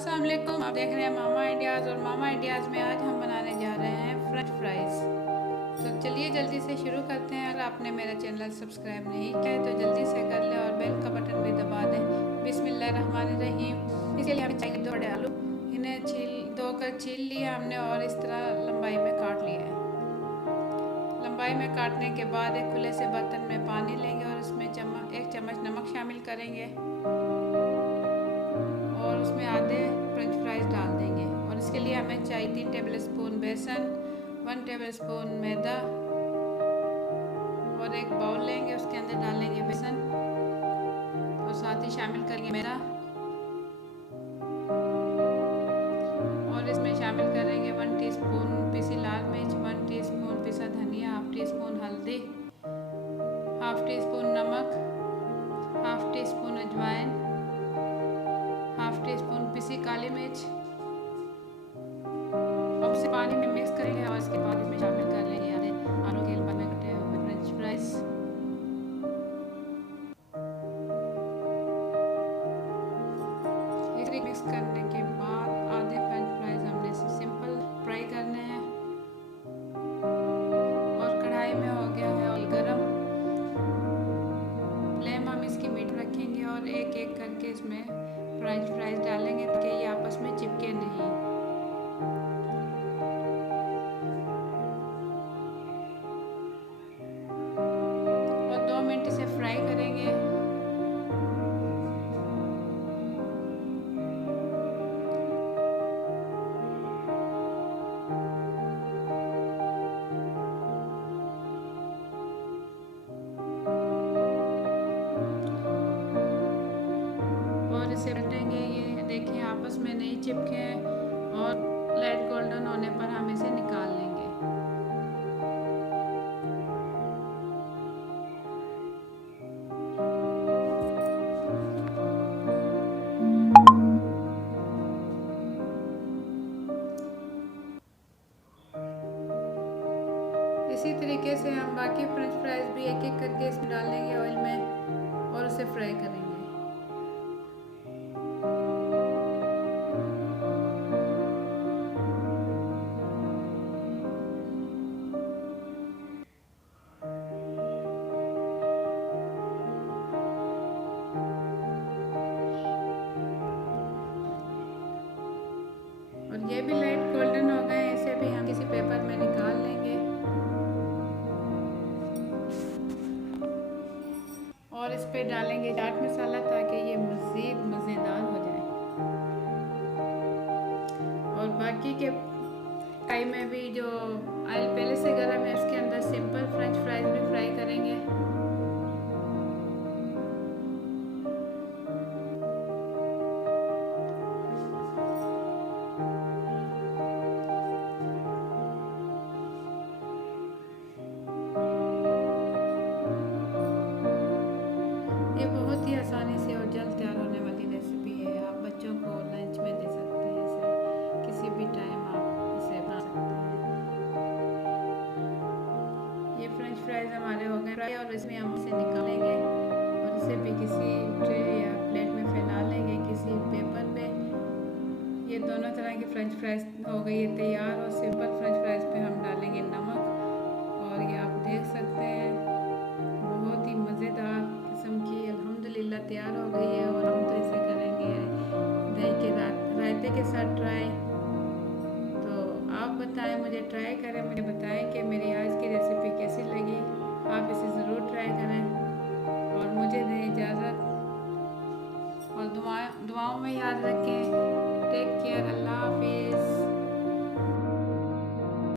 अस्सलाम वालेकुम। आप देख रहे हैं मामा आइडियाज़ और मामा आइडियाज़ में आज हम बनाने जा रहे हैं फ्रेंच फ्राइज़। तो चलिए जल्दी से शुरू करते हैं। अगर आपने मेरा चैनल सब्सक्राइब नहीं किया है तो जल्दी से कर लें और बेल का बटन भी दबा दें। बिस्मिल्लाहिर्रहमानिर्रहीम। इसके लिए हमें चाहिए 2 बड़े आलू। इन्हें धोकर छील लिया हमने और इस तरह लंबाई में काट लिया है। लंबाई में काटने के बाद एक खुले से बर्तन में पानी लेंगे और उसमें 1 चम्मच नमक शामिल करेंगे और उसमें आधे फ्रेंच फ्राइज डाल देंगे। और इसके लिए हमें चाहिए 3 टेबलस्पून बेसन, 1 टेबलस्पून मैदा और एक बाउल लेंगे, उसके अंदर डालेंगे बेसन और साथ ही शामिल करेंगे मैदा और इसमें शामिल करेंगे 1 टीस्पून पिसी लाल मिर्च, 1 टीस्पून पिसा धनिया, हाफ टीस्पून हल्दी, हाफ टीस्पून नमक, हाफ टीस्पून अजवाइन, हाफ टीस्पून पिसी काली मिर्च। अब से पानी में मिक्स करेंगे और इसके बाद इसमें शामिल कर लेंगे आधे आलू के लंबे कटे हुए फ्रेंच फ्राइज। इसे मिक्स करने के बाद आधे फ्रेंच फ्राइज हमने सिंपल फ्राई करने हैं और कढ़ाई में हो गया है ऑयल गरम। फ्लेम हम इसकी मीडियम रखेंगे और एक एक करके इसमें फ्रेंच फ्राइज डालेंगे ताकि ये आपस में चिपके नहीं। और 2 मिनट इसे फ्राई करेंगे। और इसे पलटेंगे, ये देखिए आपस में नहीं चिपके और लाइट गोल्डन होने पर हम इसे निकाल लेंगे। इसी तरीके से हम बाकी फ्रेंच फ्राइज भी एक एक करके इसमें डालेंगे ऑयल में और उसे फ्राई करेंगे। और ये भी लाइट गोल्डन हो गए, इसे भी हम किसी पेपर में निकाल लेंगे और इस पे डालेंगे चाट मसाला ताकि ये मज़ीद मज़ेदार हो जाए। और बाकी के फ्राई में भी जो ऑयल पहले से गर्म है उसके अंदर सिंपल फ्रेंच फ्राइज भी फ्राई करेंगे। ये बहुत ही आसानी से और जल्द तैयार होने वाली रेसिपी है। आप बच्चों को लंच में दे सकते हैं, इसे किसी भी टाइम आप इसे बना सकते हैं। ये फ्रेंच फ्राइज हमारे हो गए फ्राई और इसमें हम इसे निकालेंगे और इसे भी किसी ट्रे या प्लेट में फैला लेंगे किसी पेपर पे। ये दोनों तरह की फ्रेंच फ्राइज हो गई है तैयार। और सिंपल फ्रेंच फ्राइज पे हम डालेंगे नमक और ये आप देख सकते हैं बहुत ही मज़ेदार किस्म की अल्हम्दुलिल्लाह तैयार हो गई है। और हम तो इसे करेंगे दही के रायते के साथ ट्राई। तो आप बताएं, मुझे ट्राई करें, मुझे बताएं कि मेरी आज की रेसिपी कैसी लगी। आप इसे ज़रूर ट्राई करें और मुझे दें इजाज़त और दुआओं में याद रखें।